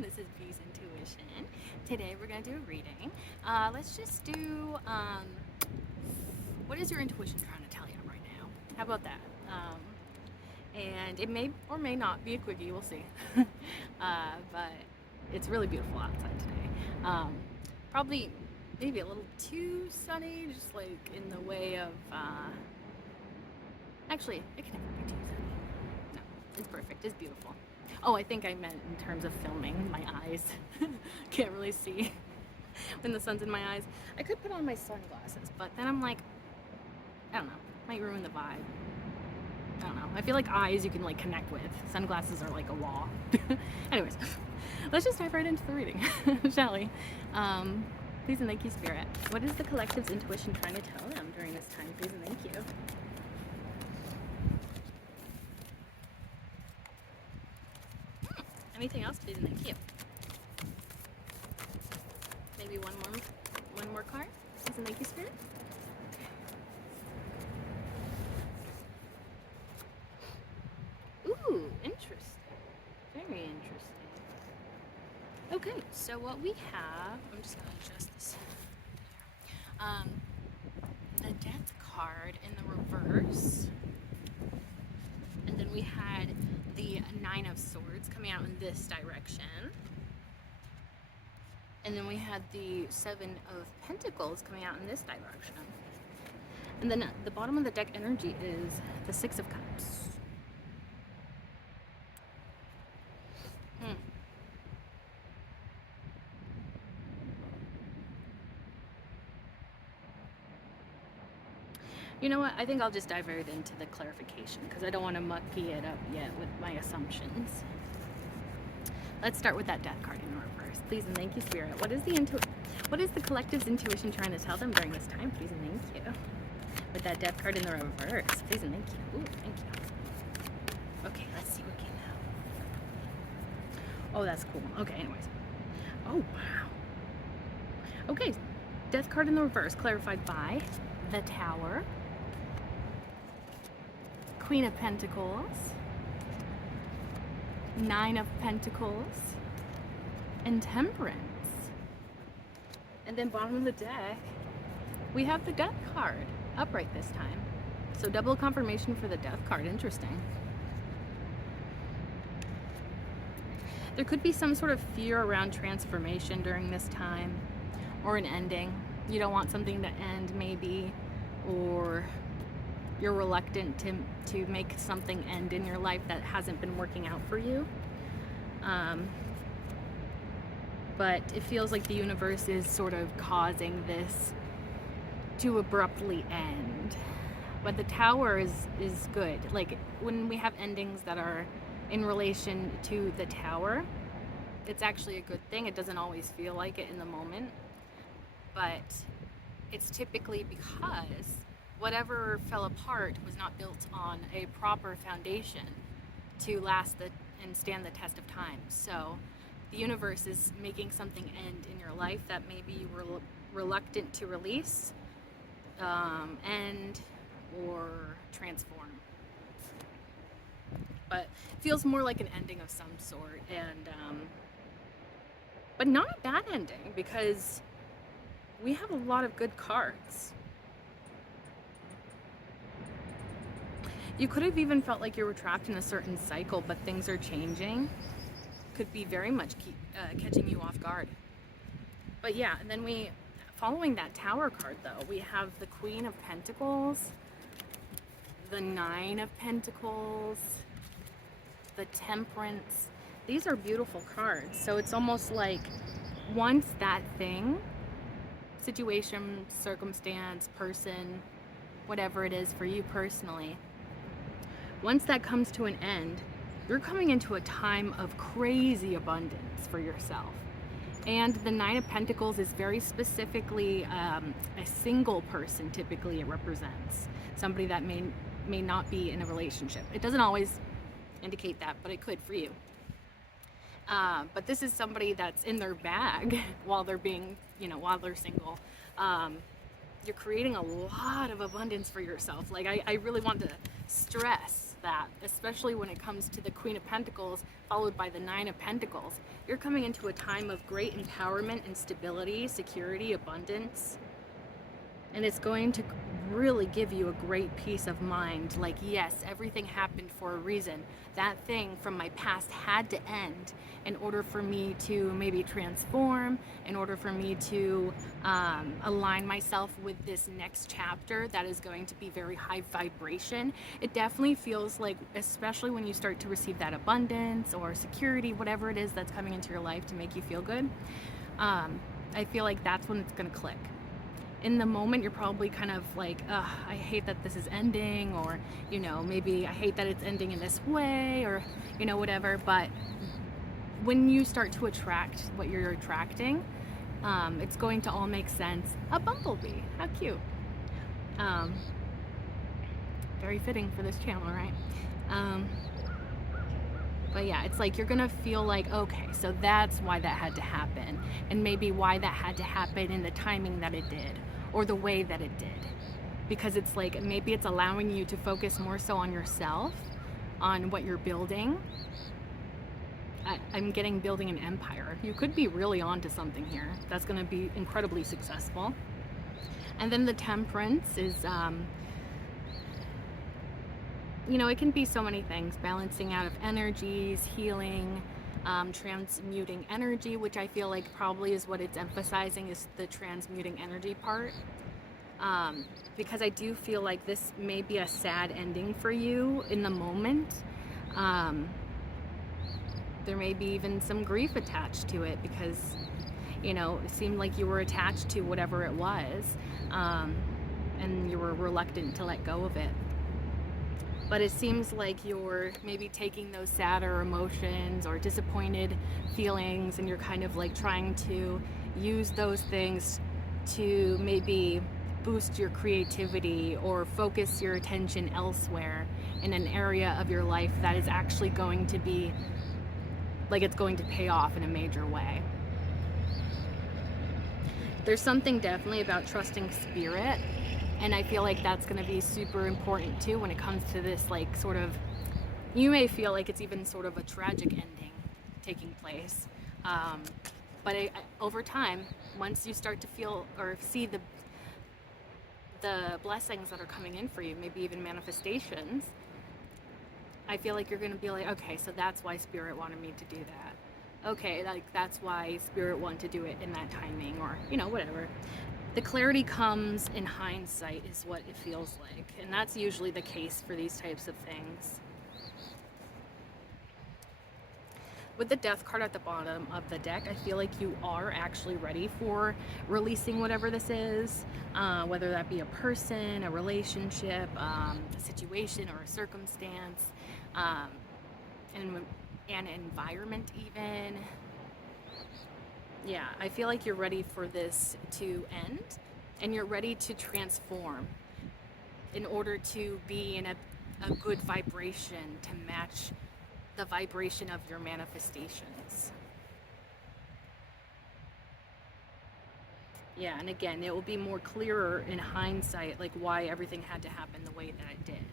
everyone, this is Bee's Intuition. Today we're going to do a reading. Let's just do, what is your intuition trying to tell you right now? How about that? And it may or may not be a quickie, we'll see. But it's really beautiful outside today. Probably maybe a little too sunny, just like in the way of, actually, it can never be too sunny. No, it's perfect, it's beautiful. Oh, I think I meant in terms of filming my eyes. Can't really see when the sun's in my eyes. I could put on my sunglasses, but then I'm like, I don't know, might ruin the vibe. I don't know. I feel like eyes you can like connect with. Sunglasses are like a wall. Anyways, let's just dive right into the reading, shall we? Please and thank you, Spirit. What is the collective's intuition trying to tell them during this time? Please and thank you. Anything else, please and thank you. Maybe one more card. Please and thank you, Spirit. Ooh, interesting. Very interesting. Okay, so what we have, I'm just gonna adjust this here. The Death card in the reverse. And then we had the Nine of Swords coming out in this direction. And then we had the Seven of Pentacles coming out in this direction. And then at the bottom of the deck energy is the Six of Cups. You know what? I think I'll just dive right into the clarification because I don't want to mucky it up yet with my assumptions. Let's start with that Death card in reverse. Please and thank you, Spirit. What is the collective's intuition trying to tell them during this time? Please and thank you. With that Death card in the reverse. Please and thank you. Ooh, thank you. Okay, let's see what came out. Oh, that's cool. Okay, anyways. Oh, wow. Okay, Death card in the reverse, clarified by the Tower, Queen of Pentacles, Nine of Pentacles, and Temperance. And then bottom of the deck, we have the Death card, upright this time. So double confirmation for the Death card, interesting. There could be some sort of fear around transformation during this time, or an ending. You don't want something to end maybe, or you're reluctant to make something end in your life that hasn't been working out for you. But it feels like the universe is sort of causing this to abruptly end. But the Tower is good. Like when we have endings that are in relation to the Tower, it's actually a good thing. It doesn't always feel like it in the moment, but it's typically because whatever fell apart was not built on a proper foundation to last and stand the test of time. So the universe is making something end in your life that maybe you were reluctant to release, end, or transform. But it feels more like an ending of some sort, and but not a bad ending because we have a lot of good cards. You could have even felt like you were trapped in a certain cycle, but things are changing. Could be very much catching you off guard. But yeah, and then following that Tower card though, we have the Queen of Pentacles, the Nine of Pentacles, the Temperance. These are beautiful cards. So it's almost like once that thing, situation, circumstance, person, whatever it is for you personally, once that comes to an end, you're coming into a time of crazy abundance for yourself. And the Nine of Pentacles is very specifically a single person. Typically it represents somebody that may not be in a relationship. It doesn't always indicate that, but it could for you. But this is somebody that's in their bag while they're being, while they're single. You're creating a lot of abundance for yourself. Like I really want to stress that, especially when it comes to the Queen of Pentacles followed by the Nine of Pentacles. You're coming into a time of great empowerment and stability, security, abundance. And it's going to really give you a great peace of mind. Like, yes, everything happened for a reason. That thing from my past had to end in order for me to maybe transform, in order for me to align myself with this next chapter that is going to be very high vibration. It definitely feels like, especially when you start to receive that abundance or security, whatever it is that's coming into your life to make you feel good, I feel like that's when it's going to click. In the moment, you're probably kind of like, ugh, I hate that this is ending, or, you know, maybe I hate that it's ending in this way, or, you know, whatever. But when you start to attract what you're attracting, it's going to all make sense. A bumblebee, how cute. Very fitting for this channel, right? But yeah, it's like you're gonna feel like, okay, so that's why that had to happen, and maybe why that had to happen in the timing that it did, or the way that it did. Because it's like, maybe it's allowing you to focus more so on yourself, on what you're building. I'm getting building an empire. You could be really onto something here that's gonna be incredibly successful. And then the Temperance is, you know, it can be so many things. Balancing out of energies, healing, transmuting energy, which I feel like probably is what it's emphasizing, is the transmuting energy part. Because I do feel like this may be a sad ending for you in the moment. There may be even some grief attached to it because, you know, it seemed like you were attached to whatever it was, and you were reluctant to let go of it. But it seems like you're maybe taking those sadder emotions or disappointed feelings, and you're kind of like trying to use those things to maybe boost your creativity or focus your attention elsewhere in an area of your life that is actually going to be like, it's going to pay off in a major way. There's something definitely about trusting spirit, and I feel like that's going to be super important too when it comes to this, like, sort of, you may feel like it's even sort of a tragic ending taking place, but over time, once you start to feel or see the blessings that are coming in for you, maybe even manifestations, I feel like you're going to be like, okay, so that's why Spirit wanted me to do that. Okay, like, that's why Spirit wanted to do it in that timing, or, you know, whatever. The clarity comes in hindsight is what it feels like, and that's usually the case for these types of things. With the Death card at the bottom of the deck, I feel like you are actually ready for releasing whatever this is, whether that be a person, a relationship, a situation, or a circumstance, and an environment even. Yeah, I feel like you're ready for this to end, and you're ready to transform in order to be in a good vibration to match the vibration of your manifestations. Yeah, and again, it will be more clearer in hindsight, like, why everything had to happen the way that it did.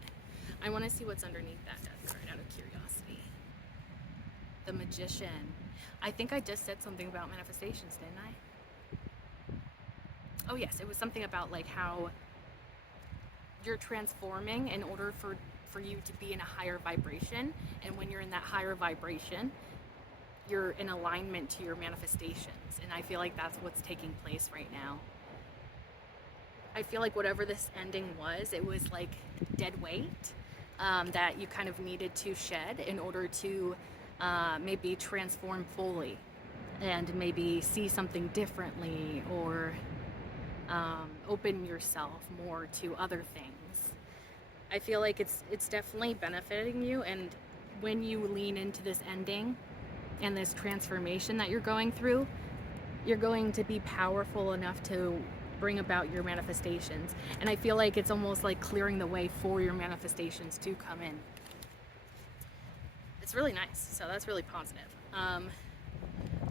I want to see what's underneath that Death card out of curiosity. The Magician. I think I just said something about manifestations, didn't I? Oh yes, it was something about, like, how you're transforming in order for you to be in a higher vibration, and when you're in that higher vibration, you're in alignment to your manifestations, and I feel like that's what's taking place right now. I feel like whatever this ending was, it was like dead weight that you kind of needed to shed in order to maybe transform fully and maybe see something differently, or open yourself more to other things. I feel like it's definitely benefiting you, and when you lean into this ending and this transformation that you're going through, you're going to be powerful enough to bring about your manifestations. And I feel like it's almost like clearing the way for your manifestations to come in. It's really nice, so that's really positive.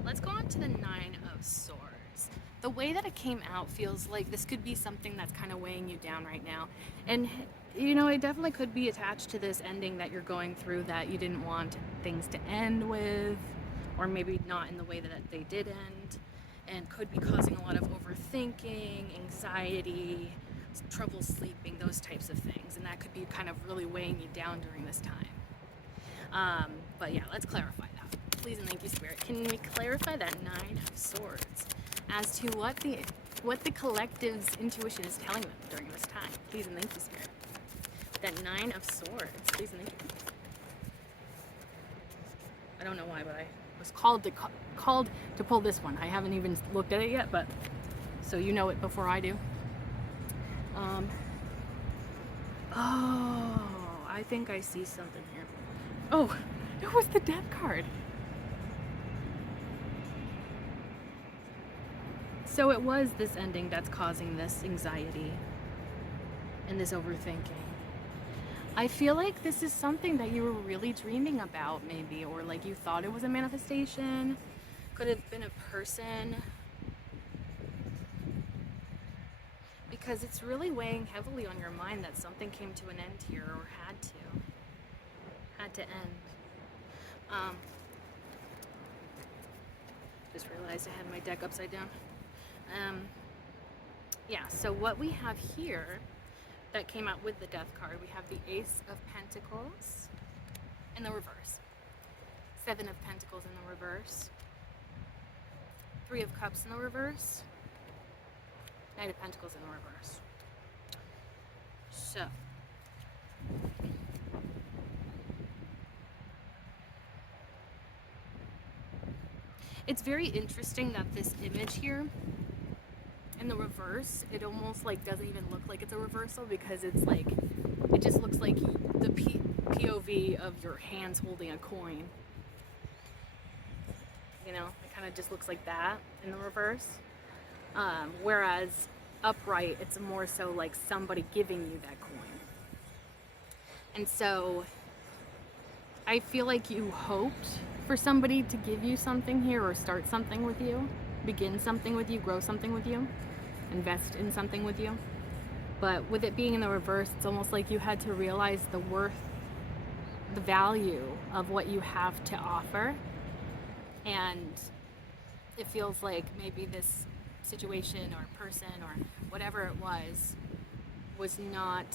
Let's go on to the Nine of Swords. The way that it came out feels like this could be something that's kind of weighing you down right now. And it definitely could be attached to this ending that you're going through that you didn't want things to end with, or maybe not in the way that they did end, and could be causing a lot of overthinking, anxiety, trouble sleeping, those types of things. And that could be kind of really weighing you down during this time. But yeah, let's clarify that. Please and thank you, Spirit. Can we clarify that Nine of Swords as to what the collective's intuition is telling them during this time? Please and thank you, Spirit. That Nine of Swords. Please and thank you. I don't know why, but I was called to pull this one. I haven't even looked at it yet, but so you know it before I do. Oh, I think I see something here. Oh, it was the Death card. So it was this ending that's causing this anxiety and this overthinking. I feel like this is something that you were really dreaming about, maybe, or like you thought it was a manifestation. Could have been a person. Because it's really weighing heavily on your mind that something came to an end here, or had to end. Just realized I had my deck upside down. Yeah, so what we have here that came out with the Death card, we have the Ace of Pentacles in the reverse, Seven of Pentacles in the reverse, Three of Cups in the reverse, Knight of Pentacles in the reverse. So it's very interesting that this image here in the reverse, it almost like doesn't even look like it's a reversal, because it's like, it just looks like the POV of your hands holding a coin. It kind of just looks like that in the reverse. Whereas upright, it's more so like somebody giving you that coin. And so I feel like you hoped for somebody to give you something here, or start something with you, begin something with you, grow something with you, invest in something with you. But with it being in the reverse, it's almost like you had to realize the worth, the value of what you have to offer. And it feels like maybe this situation or person or whatever it was not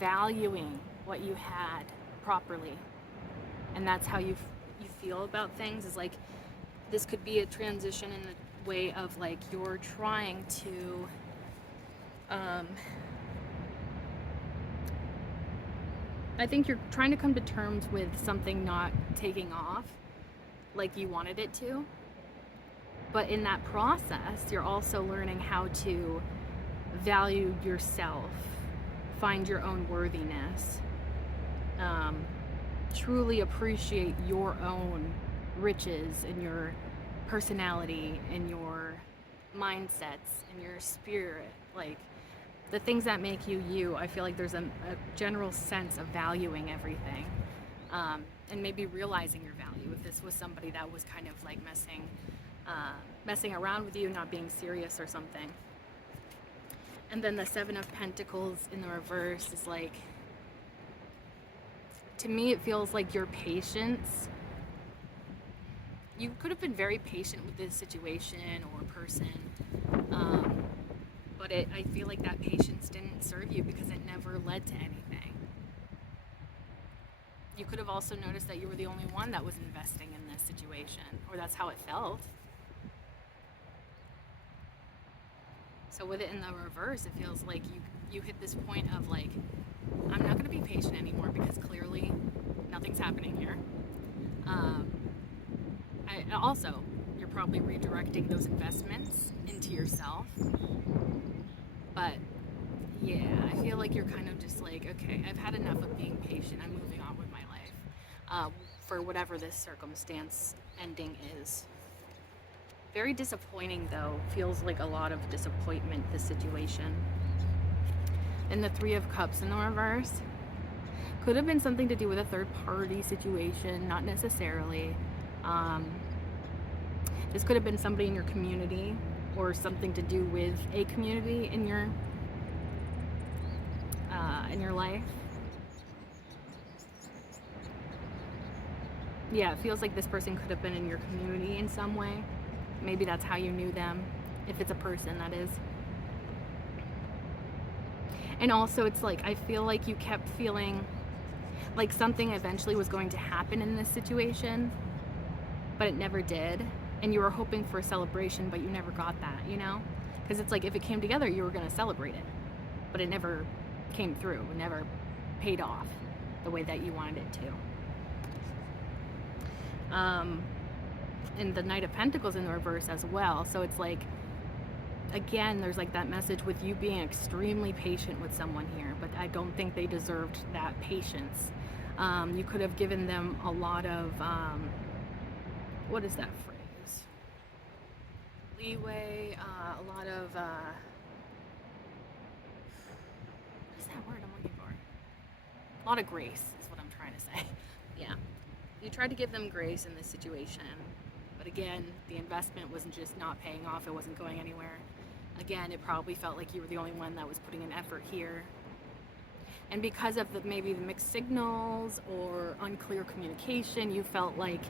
valuing what you had properly. And that's how you feel about things, is like this could be a transition in the way of like you're trying to I think you're trying to come to terms with something not taking off like you wanted it to. But in that process, you're also learning how to value yourself, find your own worthiness, truly appreciate your own riches and your personality and your mindsets and your spirit. Like the things that make you you. I feel like there's a general sense of valuing everything, and maybe realizing your value if this was somebody that was kind of like messing around with you, not being serious or something. And then the Seven of Pentacles in the reverse is like, to me it feels like your patience, you could have been very patient with this situation or person, but I feel like that patience didn't serve you because it never led to anything. You could have also noticed that you were the only one that was investing in this situation, or that's how it felt. So with it in the reverse, it feels like you hit this point of like, I'm not going to be patient anymore because clearly nothing's happening here. Also, you're probably redirecting those investments into yourself. But yeah, I feel like you're kind of just like, okay, I've had enough of being patient. I'm moving on with my life, for whatever this circumstance ending is. Very disappointing though. Feels like a lot of disappointment, this situation. And the Three of Cups in the reverse could have been something to do with a third party situation, not necessarily. This could have been somebody in your community, or something to do with a community in your in your life. Yeah, it feels like this person could have been in your community in some way. Maybe that's how you knew them, if it's a person, that is. And also, it's like, I feel like you kept feeling like something eventually was going to happen in this situation, but it never did. And you were hoping for a celebration, but you never got that, you know? Because it's like, if it came together, you were going to celebrate it. But it never came through. It never paid off the way that you wanted it to. And the Knight of Pentacles in the reverse as well. So it's like, again, there's like that message with you being extremely patient with someone here, but I don't think they deserved that patience. You could have given them a lot of, what is that phrase? Leeway, a lot of, what is that word I'm looking for? A lot of grace is what I'm trying to say. Yeah. You tried to give them grace in this situation, but again, the investment wasn't just not paying off, it wasn't going anywhere. Again, it probably felt like you were the only one that was putting an effort here. And because of maybe the mixed signals or unclear communication, you felt like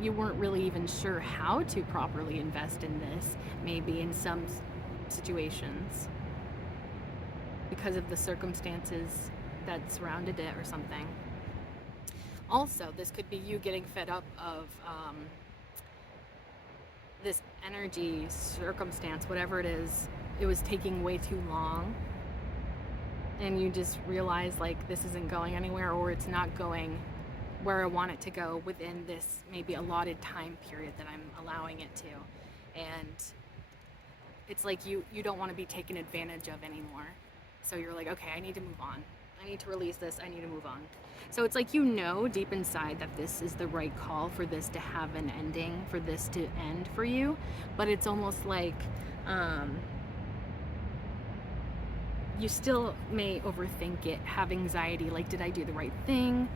you weren't really even sure how to properly invest in this, maybe in some situations, because of the circumstances that surrounded it or something. Also, this could be you getting fed up of this energy, circumstance, whatever it is. It was taking way too long, and you just realize like this isn't going anywhere, or it's not going where I want it to go within this maybe allotted time period that I'm allowing it to. And it's like you don't want to be taken advantage of anymore. So you're like, okay, I need to move on. I need to release this. I need to move on. So it's like, you know, deep inside that this is the right call for this to have an ending, for this to end for you. But it's almost like you still may overthink it, have anxiety, like, did I do the right thing?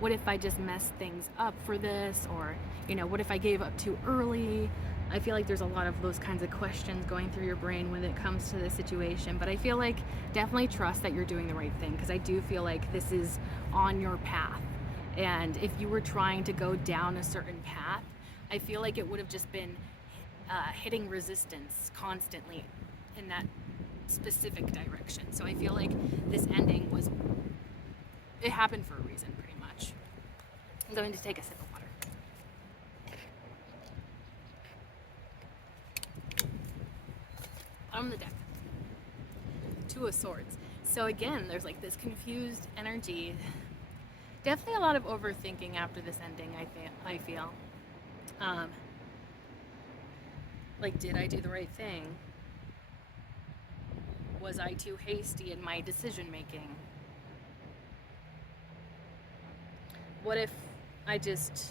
What if I just messed things up for this? Or, you know, what if I gave up too early? I feel like there's a lot of those kinds of questions going through your brain when it comes to this situation. But I feel like definitely trust that you're doing the right thing, because I do feel like this is on your path. And if you were trying to go down a certain path, I feel like it would have just been hitting resistance constantly in that specific direction. So I feel like this ending it happened for a reason, pretty much. I'm going to take a sip of water. On the deck, Two of Swords. So again, there's like this confused energy. Definitely a lot of overthinking after this ending, I feel. Like, did I do the right thing? Was I too hasty in my decision making? What if I just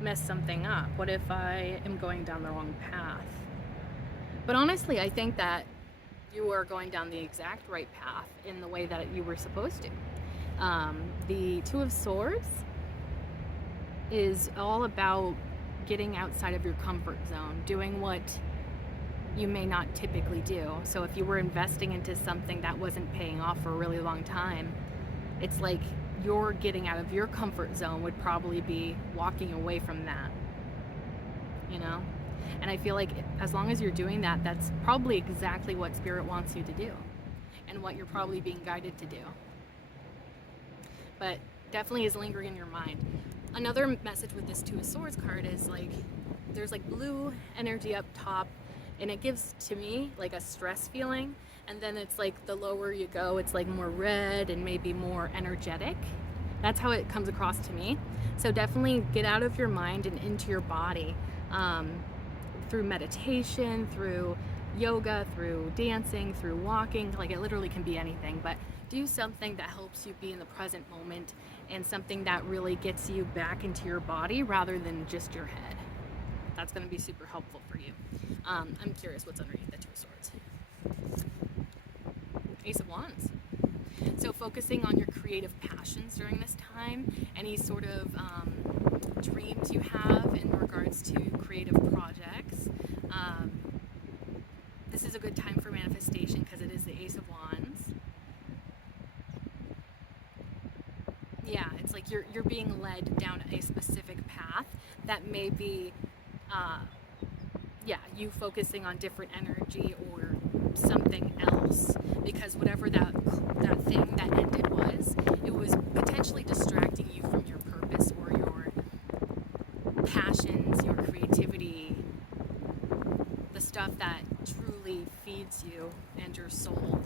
messed something up? What if I am going down the wrong path? But honestly, I think that you are going down the exact right path in the way that you were supposed to. The Two of Swords is all about getting outside of your comfort zone, doing what you may not typically do. So if you were investing into something that wasn't paying off for a really long time, it's like you're getting out of your comfort zone would probably be walking away from that, you know? And I feel like as long as you're doing that, that's probably exactly what Spirit wants you to do and what you're probably being guided to do. But definitely is lingering in your mind. Another message with this Two of Swords card is like, there's like blue energy up top, and it gives to me like a stress feeling. And then it's like the lower you go, it's like more red and maybe more energetic. That's how it comes across to me. So definitely get out of your mind and into your body. Through meditation, through yoga, through dancing, through walking, like it literally can be anything, but do something that helps you be in the present moment and something that really gets you back into your body rather than just your head. That's going to be super helpful for you. I'm curious what's underneath the Two of Swords. Ace of Wands. So focusing on your creative passions during this time, any sort of dreams you have in regards to creative projects. This is a good time for manifestation because it is the Ace of Wands. Yeah, it's like you're being led down a specific path that may be, you focusing on different energy or something else, because whatever that thing that ended was, it was potentially distracting you from your purpose or your passions, your creativity, the stuff that truly feeds you and your soul.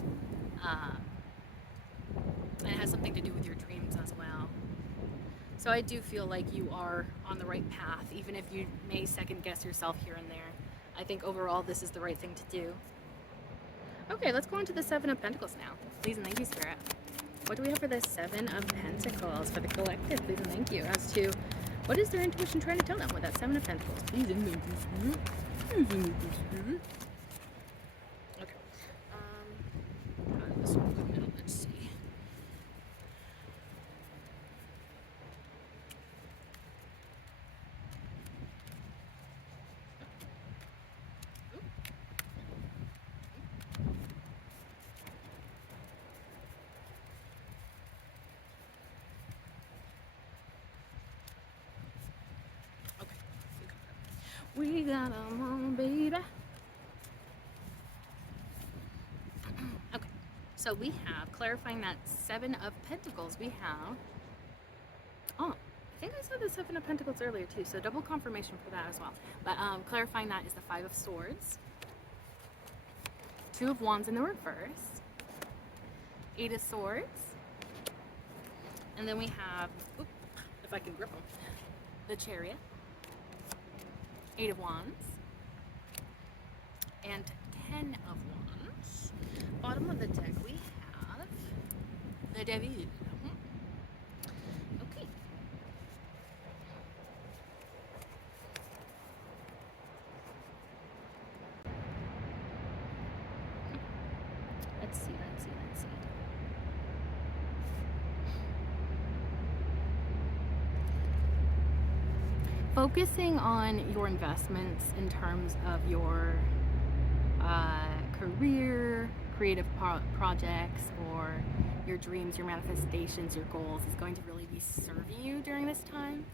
And it has something to do with your dreams as well. So I do feel like you are on the right path, even if you may second guess yourself here and there. I think overall this is the right thing to do. Okay, let's go on to the Seven of Pentacles now. Please and thank you, Spirit. What do we have for the Seven of Pentacles for the collective? Please and thank you. As to what is their intuition trying to tell them with that Seven of Pentacles? Please and thank you, Spirit. Please and thank you, Spirit. Okay. This one good middle. Let's see. We got them on, baby. Okay, so we have, clarifying that Seven of Pentacles, we have, I think I said the Seven of Pentacles earlier too, so double confirmation for that as well. But clarifying that is the Five of Swords, Two of Wands in the reverse, Eight of Swords, and then we have, if I can grip them, the Chariot, Eight of Wands, and 10 of Wands. Bottom of the deck we have the Devil. Okay. Let's see. Focusing on your investments in terms of your career, creative projects, or your dreams, your manifestations, your goals is going to really be serving you during this time.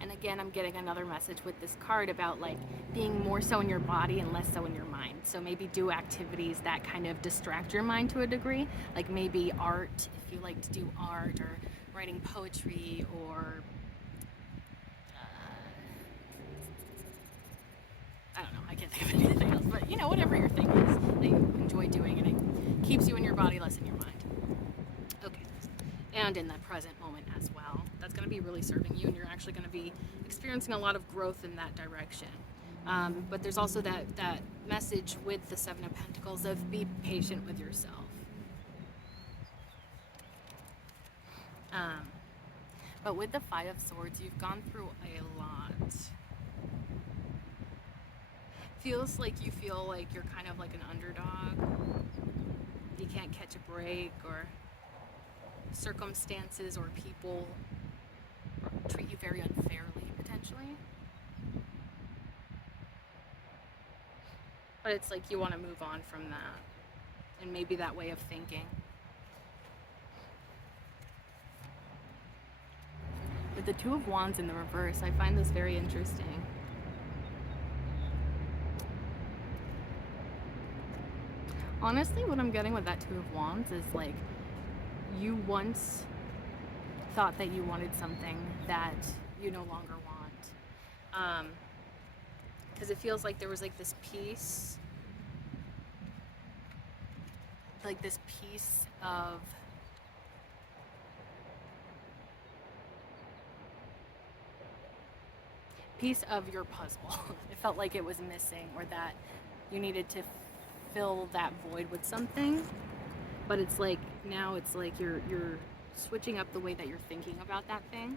And again, I'm getting another message with this card about like being more so in your body and less so in your mind. So maybe do activities that kind of distract your mind to a degree, like maybe art, if you like to do art, or writing poetry, or I don't know, I can't think of anything else, but you know, whatever your thing is that you enjoy doing and it keeps you in your body, less in your mind. Okay, and in the present moment as well. That's going to be really serving you, and you're actually going to be experiencing a lot of growth in that direction. But there's also that message with the Seven of Pentacles of be patient with yourself. But with the Five of Swords, you've gone through a lot. Feels like you feel like you're kind of like an underdog. You can't catch a break, or circumstances or people treat you very unfairly, potentially. But it's like you want to move on from that, and maybe that way of thinking. With the Two of Wands in the reverse, I find this very interesting. Honestly, what I'm getting with that Two of Wands is like you once thought that you wanted something that you no longer want. Because it feels like there was like this piece, of your puzzle. It felt like it was missing, or that you needed to fill that void with something. But it's like now it's like you're switching up the way that you're thinking about that thing.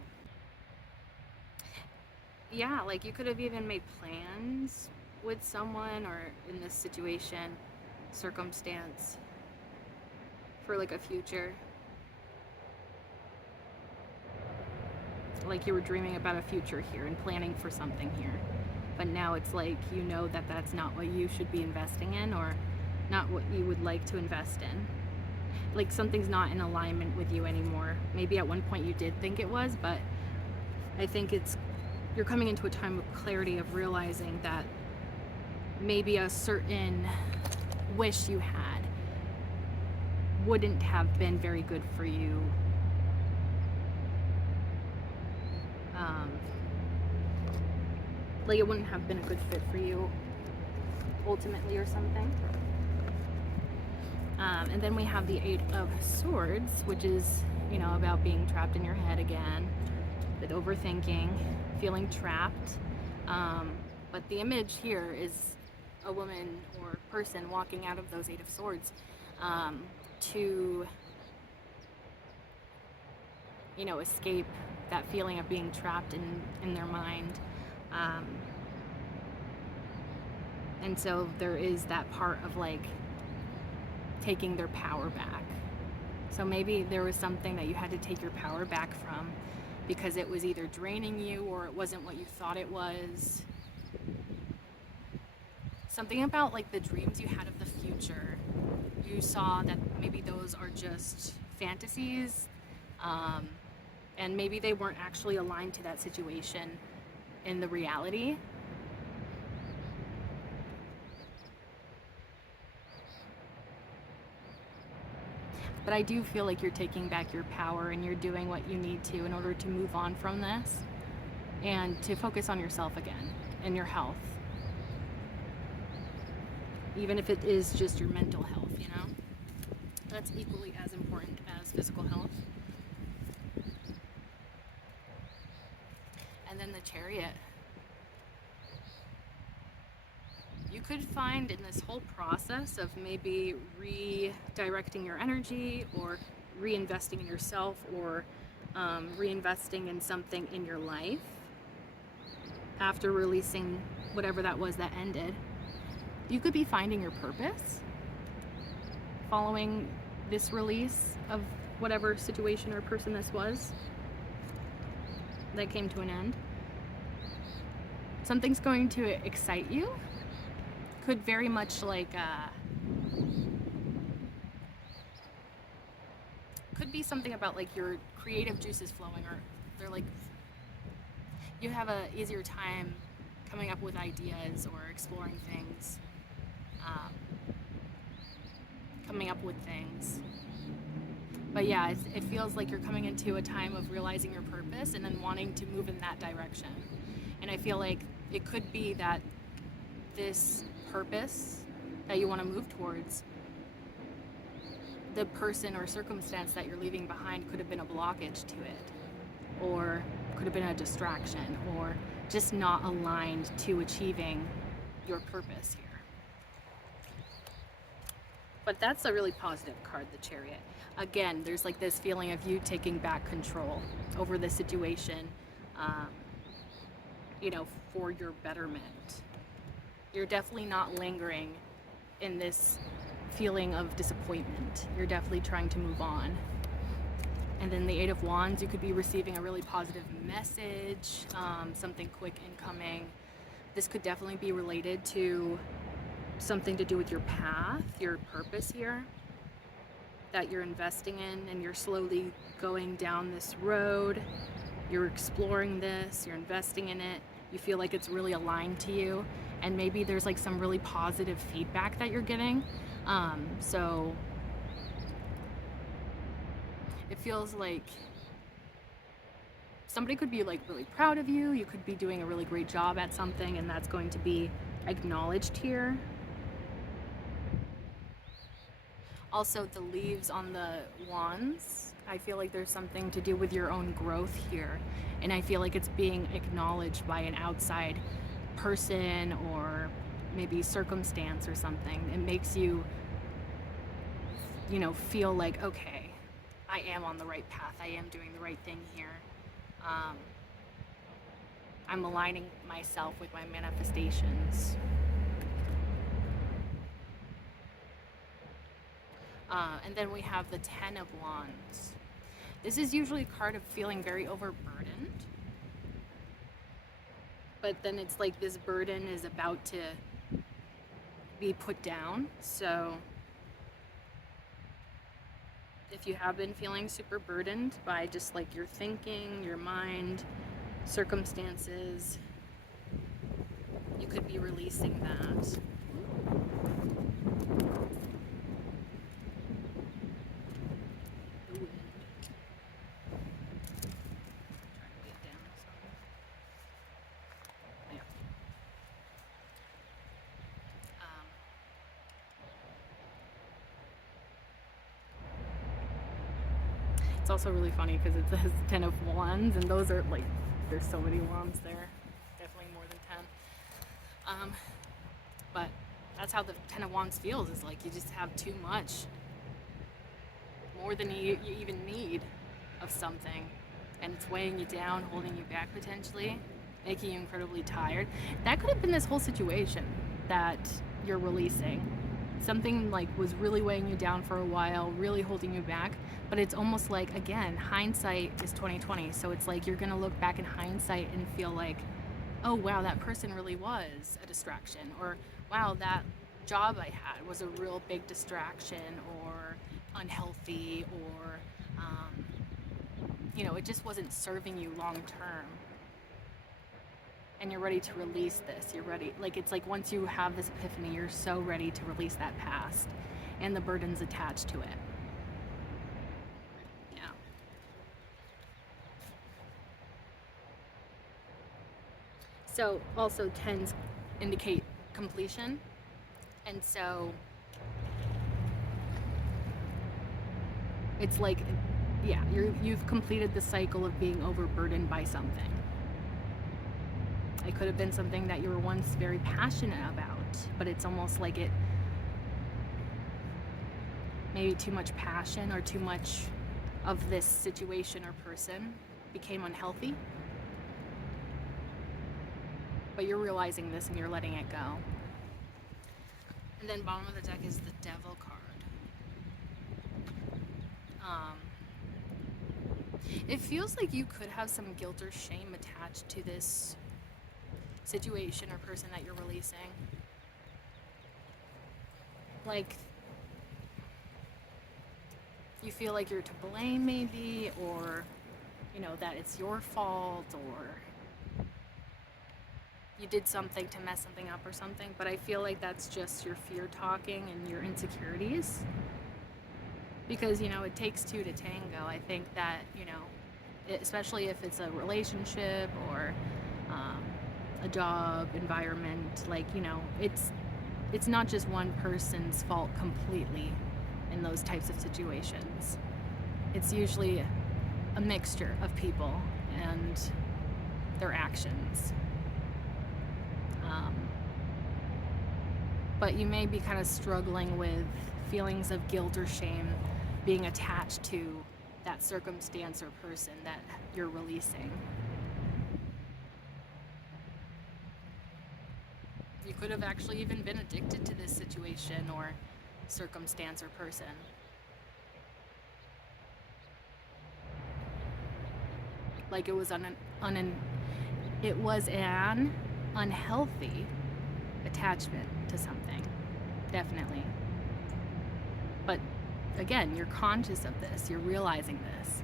Yeah, like you could have even made plans with someone, or in this situation, circumstance, for like a future. Like you were dreaming about a future here and planning for something here. But now it's like you know that that's not what you should be investing in, or not what you would like to invest in. Like something's not in alignment with you anymore. Maybe at one point you did think it was, but I think you're coming into a time of clarity of realizing that maybe a certain wish you had wouldn't have been very good for you. Like it wouldn't have been a good fit for you ultimately or something. And then we have the Eight of Swords, which is, about being trapped in your head again, with overthinking, feeling trapped. But the image here is a woman or person walking out of those Eight of Swords to, escape that feeling of being trapped in their mind. And so there is that part of like taking their power back. So maybe there was something that you had to take your power back from because it was either draining you or it wasn't what you thought it was. Something about like the dreams you had of the future, you saw that maybe those are just fantasies, and maybe they weren't actually aligned to that situation in the reality. But I do feel like you're taking back your power and you're doing what you need to in order to move on from this and to focus on yourself again and your health. Even if it is just your mental health, That's equally as important as physical health. And then the Chariot. You could find in this whole process of maybe redirecting your energy or reinvesting in yourself or reinvesting in something in your life after releasing whatever that was that ended. You could be finding your purpose following this release of whatever situation or person this was that came to an end. Something's going to excite you. Could very much could be something about like your creative juices flowing, or they're like you have a easier time coming up with ideas or exploring things, coming up with things. But yeah, it feels like you're coming into a time of realizing your purpose and then wanting to move in that direction. And I feel like it could be that this purpose that you want to move towards, the person or circumstance that you're leaving behind could have been a blockage to it, or could have been a distraction, or just not aligned to achieving your purpose here. But that's a really positive card, the Chariot. Again, there's like this feeling of you taking back control over the situation, for your betterment. You're definitely not lingering in this feeling of disappointment. You're definitely trying to move on. And then the Eight of Wands, you could be receiving a really positive message, something quick incoming. This could definitely be related to something to do with your path, your purpose here, that you're investing in, and you're slowly going down this road. You're exploring this, you're investing in it. You feel like it's really aligned to you, and maybe there's like some really positive feedback that you're getting. So it feels like somebody could be like really proud of you. You could be doing a really great job at something, and that's going to be acknowledged here. Also, the leaves on the wands, I feel like there's something to do with your own growth here. And I feel like it's being acknowledged by an outside person or maybe circumstance or something. It makes you, feel like, okay, I am on the right path. I am doing the right thing here. I'm aligning myself with my manifestations. And then we have the Ten of Wands. This is usually a card of feeling very overburdened. But then it's like this burden is about to be put down. So if you have been feeling super burdened by just like your thinking, your mind, circumstances, you could be releasing that. It's also really funny because it says 10 of Wands, and those are like, there's so many wands there. Definitely more than 10. But that's how the 10 of Wands feels, is like you just have too much. More than you even need of something. And it's weighing you down, holding you back potentially, making you incredibly tired. That could have been this whole situation that you're releasing. Something like was really weighing you down for a while, really holding you back. But it's almost like, again, hindsight is 2020. So it's like you're gonna look back in hindsight and feel like, oh wow, that person really was a distraction, or wow, that job I had was a real big distraction, or unhealthy, or it just wasn't serving you long term. And you're ready to release this. You're ready. Like, it's like once you have this epiphany, you're so ready to release that past and the burdens attached to it. Yeah. So also 10s indicate completion. And so it's like, yeah, you've completed the cycle of being overburdened by something. It could have been something that you were once very passionate about, but it's almost like it, maybe too much passion or too much of this situation or person became unhealthy. But you're realizing this and you're letting it go. And then bottom of the deck is the Devil card. It feels like you could have some guilt or shame attached to this situation or person that you're releasing. Like, you feel like you're to blame maybe, or that it's your fault, or you did something to mess something up or something. But I feel like that's just your fear talking and your insecurities, because it takes two to tango. I think that especially if it's a relationship or a job environment, like it's not just one person's fault completely in those types of situations. It's usually a mixture of people and their actions. But you may be kind of struggling with feelings of guilt or shame being attached to that circumstance or person that you're releasing. You could have actually even been addicted to this situation or circumstance or person. Like it was an unhealthy attachment to something, definitely. But again, you're conscious of this, you're realizing this.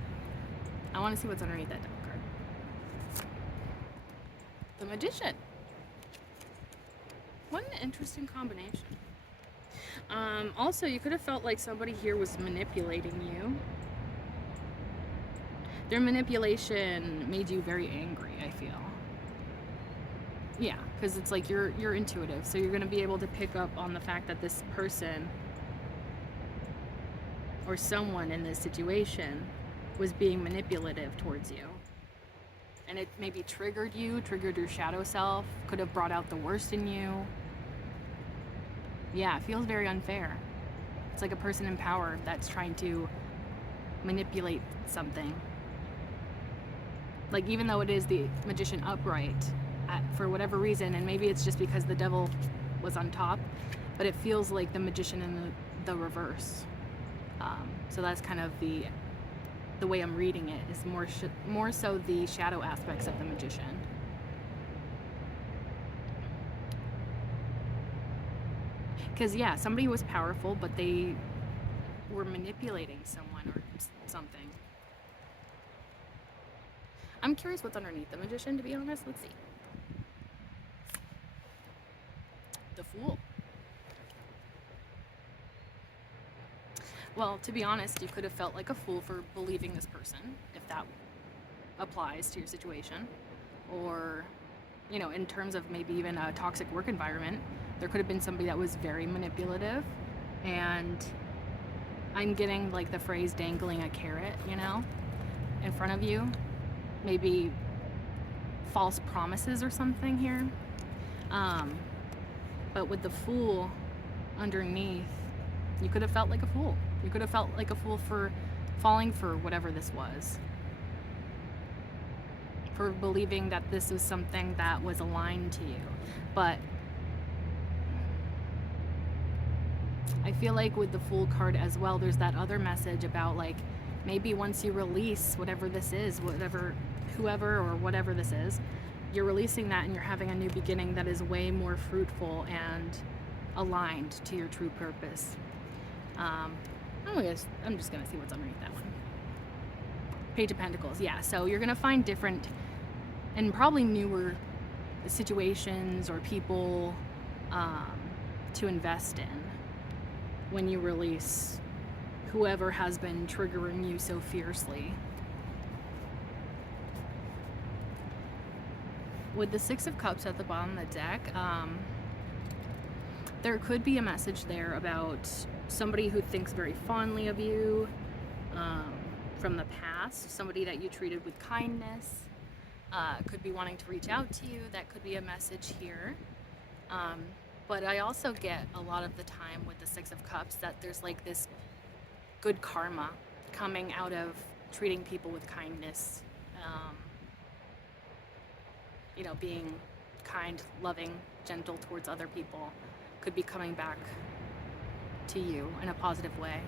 I want to see what's underneath that Devil card. The Magician. What an interesting combination. Also, you could have felt like somebody here was manipulating you. Their manipulation made you very angry, I feel. Yeah, because it's like you're intuitive, so you're going to be able to pick up on the fact that this person or someone in this situation was being manipulative towards you. And it maybe triggered you, triggered your shadow self, could have brought out the worst in you. Yeah, it feels very unfair. It's like a person in power that's trying to manipulate something. Like, even though it is the Magician upright, for whatever reason, and maybe it's just because the Devil was on top, but it feels like the Magician in the reverse. So that's kind of the way I'm reading it, is more so the shadow aspects of the Magician. Because, yeah, somebody was powerful, but they were manipulating someone or something. I'm curious what's underneath the Magician, to be honest. Let's see. The Fool. Well, to be honest, you could have felt like a fool for believing this person, if that applies to your situation. Or, you know, in terms of maybe even a toxic work environment, there could have been somebody that was very manipulative. And I'm getting like the phrase dangling a carrot, you know, in front of you. Maybe false promises or something here. But with the Fool underneath, you could have felt like a fool. You could have felt like a fool for falling for whatever this was. For believing that this was something that was aligned to you. But I feel like with the Fool card as well, there's that other message about like, maybe once you release whatever this is, whoever or whatever this is, you're releasing that and you're having a new beginning that is way more fruitful and aligned to your true purpose. I'm just gonna see what's underneath that one. Page of Pentacles, yeah. So you're gonna find different and probably newer situations or people to invest in when you release whoever has been triggering you so fiercely. With the Six of Cups at the bottom of the deck, there could be a message there about somebody who thinks very fondly of you from the past, somebody that you treated with kindness, could be wanting to reach out to you. That could be a message here. But I also get a lot of the time with the Six of Cups that there's like this good karma coming out of treating people with kindness, you know, being kind, loving, gentle towards other people could be coming back to you in a positive way.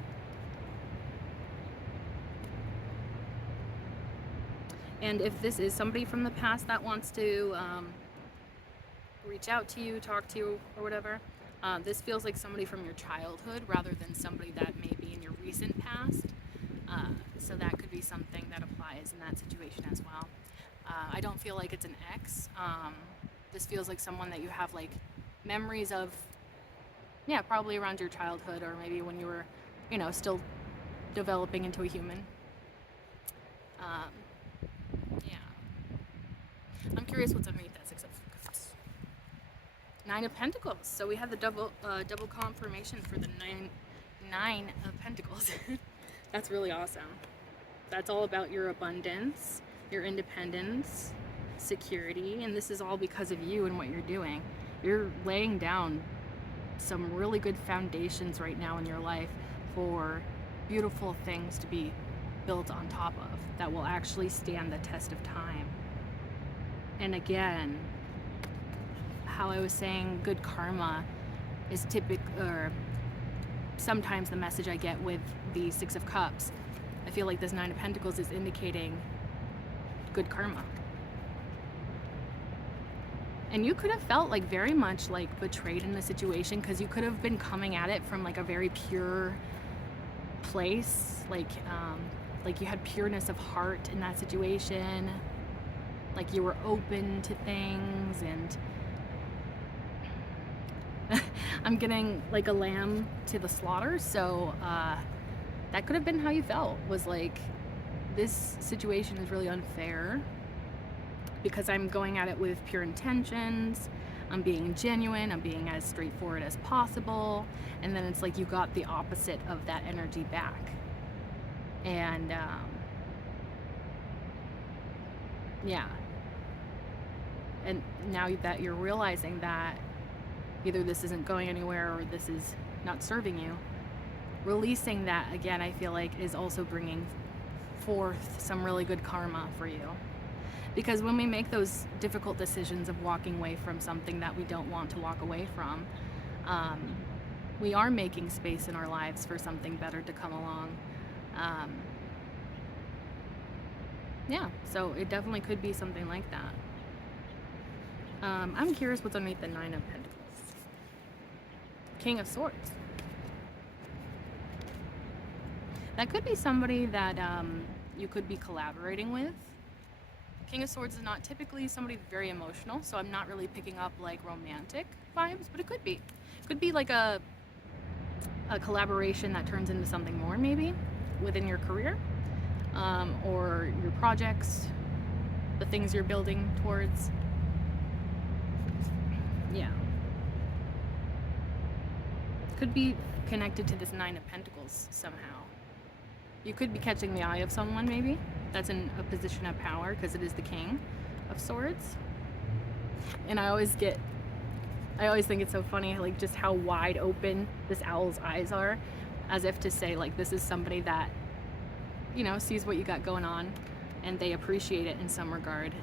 And if this is somebody from the past that wants to reach out to you, talk to you, or whatever, this feels like somebody from your childhood rather than somebody that may be in your recent past. So that could be something that applies in that situation as well. I don't feel like it's an ex. This feels like someone that you have like memories of, yeah, probably around your childhood or maybe when you were, you know, still developing into a human. Yeah. I'm curious what's underneath that Six of Cups. Nine of Pentacles. So we have the double confirmation for the nine of Pentacles. That's really awesome. That's all about your abundance, your independence, security, and this is all because of you and what you're doing. You're laying down some really good foundations right now in your life for beautiful things to be built on top of that will actually stand the test of time. And again, how I was saying good karma is sometimes the message I get with the Six of Cups. I feel like this Nine of Pentacles is indicating good karma. And you could have felt like very much like betrayed in the situation because you could have been coming at it from like a very pure place, like you had pureness of heart in that situation, like you were open to things. And I'm getting like a lamb to the slaughter, so that could have been how you felt, was like, this situation is really unfair because I'm going at it with pure intentions, I'm being genuine, I'm being as straightforward as possible, and then it's like you got the opposite of that energy back. And yeah, and now that you're realizing that either this isn't going anywhere or this is not serving you, releasing that again, I feel like is also bringing forth some really good karma for you. Because when we make those difficult decisions of walking away from something that we don't want to walk away from, we are making space in our lives for something better to come along. Yeah, so it definitely could be something like that. I'm curious what's underneath the Nine of Pentacles. King of Swords. That could be somebody that you could be collaborating with. King of Swords is not typically somebody very emotional, so I'm not really picking up like romantic vibes, but it could be. It could be like a collaboration that turns into something more, maybe within your career, or your projects, the things you're building towards. Yeah. Could be connected to this Nine of Pentacles somehow. You could be catching the eye of someone, maybe that's in a position of power, because it is the King of Swords. And I always think it's so funny, like just how wide open this owl's eyes are, as if to say, like, this is somebody that, you know, sees what you got going on and they appreciate it in some regard.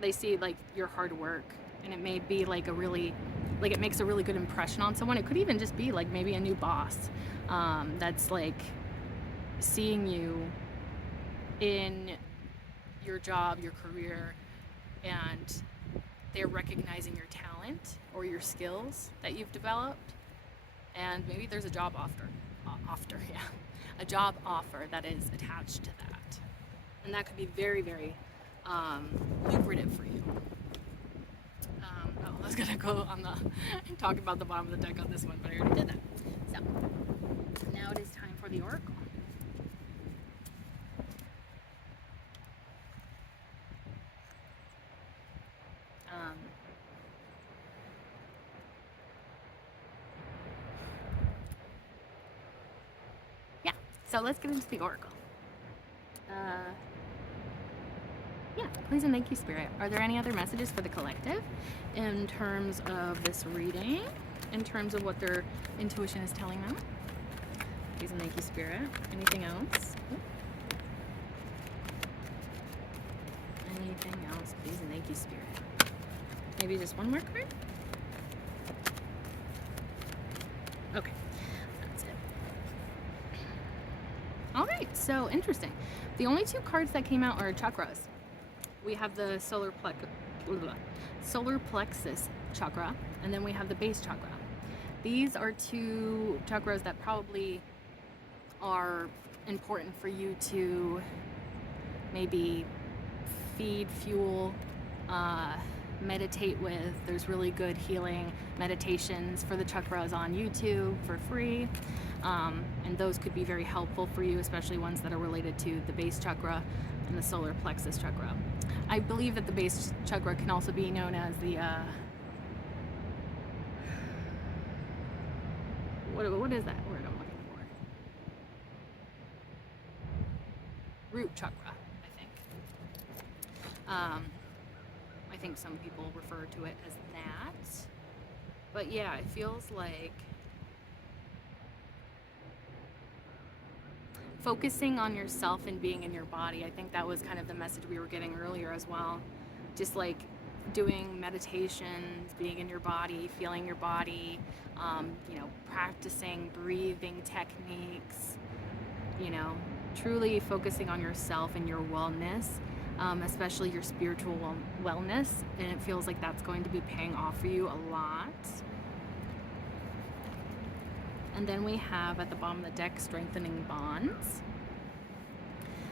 They see like your hard work, and it may be like it makes a really good impression on someone. It could even just be like maybe a new boss that's like seeing you in your job, your career, and they're recognizing your talent or your skills that you've developed, and maybe there's a job offer, a job offer that is attached to that, and that could be very, very lucrative for you. I was gonna go on talk about the bottom of the deck on this one, but I already did that. So now it is time for the oracle. Yeah, so let's get into the oracle. Yeah, please and thank you, Spirit. Are there any other messages for the collective in terms of this reading, in terms of what their intuition is telling them? Please and thank you, Spirit. Anything else? Anything else? Please and thank you, Spirit. Maybe just one more card? Okay, that's it. All right, so interesting. The only two cards that came out are chakras. We have the solar plexus chakra, and then we have the base chakra. These are two chakras that probably are important for you to maybe feed, fuel, meditate with. There's really good healing meditations for the chakras on YouTube for free, and those could be very helpful for you, especially ones that are related to the base chakra and the solar plexus chakra. I believe that the base chakra can also be known as the what is that word I'm looking for? Root chakra, I think. I think some people refer to it as that. But yeah, it feels like focusing on yourself and being in your body. I think that was kind of the message we were getting earlier as well. Just like doing meditations, being in your body, feeling your body, practicing breathing techniques, truly focusing on yourself and your wellness, especially your spiritual wellness. And it feels like that's going to be paying off for you a lot. And then we have at the bottom of the deck, strengthening bonds.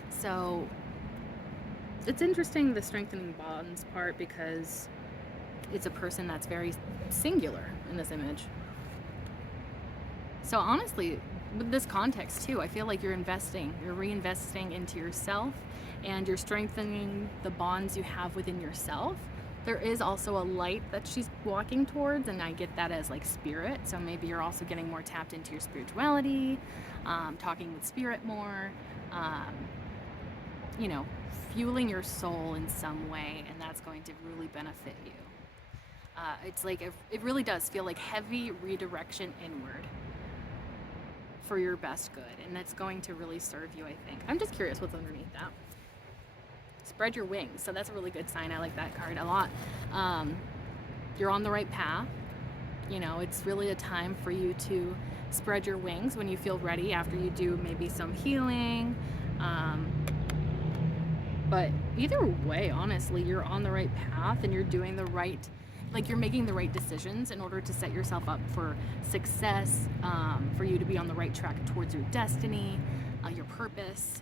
So it's interesting, the strengthening bonds part, because it's a person that's very singular in this image. So honestly, with this context too, I feel like you're reinvesting into yourself, and you're strengthening the bonds you have within yourself. There is also a light that she's walking towards, and I get that as like spirit. So maybe you're also getting more tapped into your spirituality, talking with spirit more, fueling your soul in some way, and that's going to really benefit you. It's like it really does feel like heavy redirection inward for your best good, and that's going to really serve you, I think. I'm just curious what's underneath that. Spread your wings. So that's a really good sign. I like that card a lot. You're on the right path. It's really a time for you to spread your wings when you feel ready, after you do maybe some healing. But either way, honestly, you're on the right path, and you're doing the right like you're making the right decisions in order to set yourself up for success, for you to be on the right track towards your destiny, your purpose.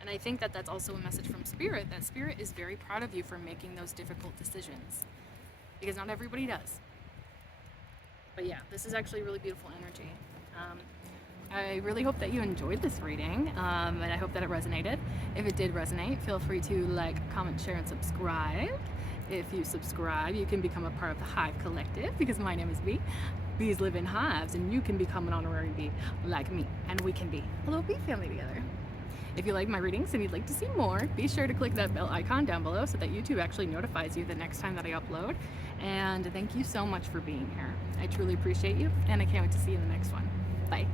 And I think that that's also a message from Spirit, that Spirit is very proud of you for making those difficult decisions, because not everybody does. But yeah, this is actually really beautiful energy. I really hope that you enjoyed this reading, and I hope that it resonated. If it did resonate, feel free to like, comment, share, and subscribe. If you subscribe, you can become a part of the Hive Collective, because my name is Bee. Bees live in hives, and you can become an honorary bee like me, and we can be a little bee family together. If you like my readings and you'd like to see more, be sure to click that bell icon down below so that YouTube actually notifies you the next time that I upload. And thank you so much for being here. I truly appreciate you, and I can't wait to see you in the next one. Bye.